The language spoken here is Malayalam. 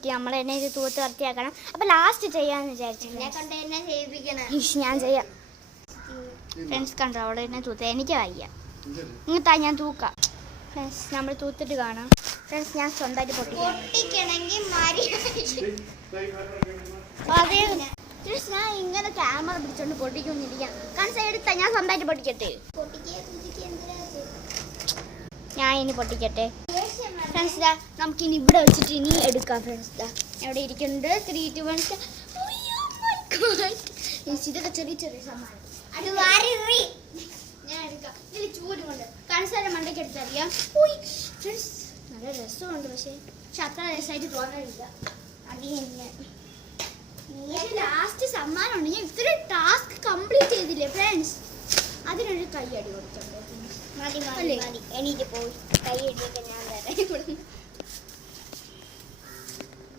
പോയിട്ട് നമ്മൾ തന്നെ ഇത് തൂത്ത് വൃത്തിയാക്കണം. അപ്പോൾ ലാസ്റ്റ് ചെയ്യാമെന്ന് വിചാരിച്ചു. ഞാൻ ചെയ്യാം. ഫ്രണ്ട്സ് കണ്ടോ അവിടെ തന്നെ തൂത്ത്. എനിക്ക് വയ്യ. ഇങ്ങനത്താ ഞാൻ തൂക്കാം. ഫ്രണ്ട്സ് നമ്മൾ തൂത്തിട്ട് കാണാം. ഫ്രണ്ട്സ് ഞാൻ സ്വന്തമായിട്ട് പൊട്ടിക്കണമെങ്കിൽ അതെ ഫ്രണ്ട്സ് ഞാൻ ഇങ്ങനെ ക്യാമറ പിടിച്ചോണ്ട് പൊട്ടിക്കൊന്നിരിക്കാം. കാരണം എടുത്താ ഞാൻ സ്വന്തമായിട്ട് പൊട്ടിക്കട്ടെ. ഞാൻ ഇനി പൊട്ടിക്കട്ടെ. ഫ്രണ്ട്സ് ഇതാ നമുക്കിനി ഇവിടെ വെച്ചിട്ട് ഇനി എടുക്കാം. ഫ്രണ്ട്സ് ഇതാ എവിടെ ഇരിക്കുന്നുണ്ട്. 3, 2, 1 ഇതൊക്കെ ചെറിയ ചെറിയ സമ്മാനം. ഞാൻ എടുക്കാം. ഇതിൽ ചൂട് കൊണ്ട് കൺസേര മണ്ടയ്ക്ക് എടുത്തറിയാം. ഫ്രണ്ട്സ് നല്ല രസമുണ്ട്. പക്ഷെ അത്ര രസമായിട്ട് തോന്നാനില്ല. ലാസ്റ്റ് സമ്മാനമുണ്ട്. ഞാൻ ഇത്ര ടാസ്ക് കംപ്ലീറ്റ് ചെയ്തില്ലേ ഫ്രണ്ട്സ്. അതിനൊരു കൈ അടി കൊടുത്തിട്ടുണ്ട്. എണീറ്റ് പോയി കൈ അടിയൊക്കെ ഞാൻ തരാം.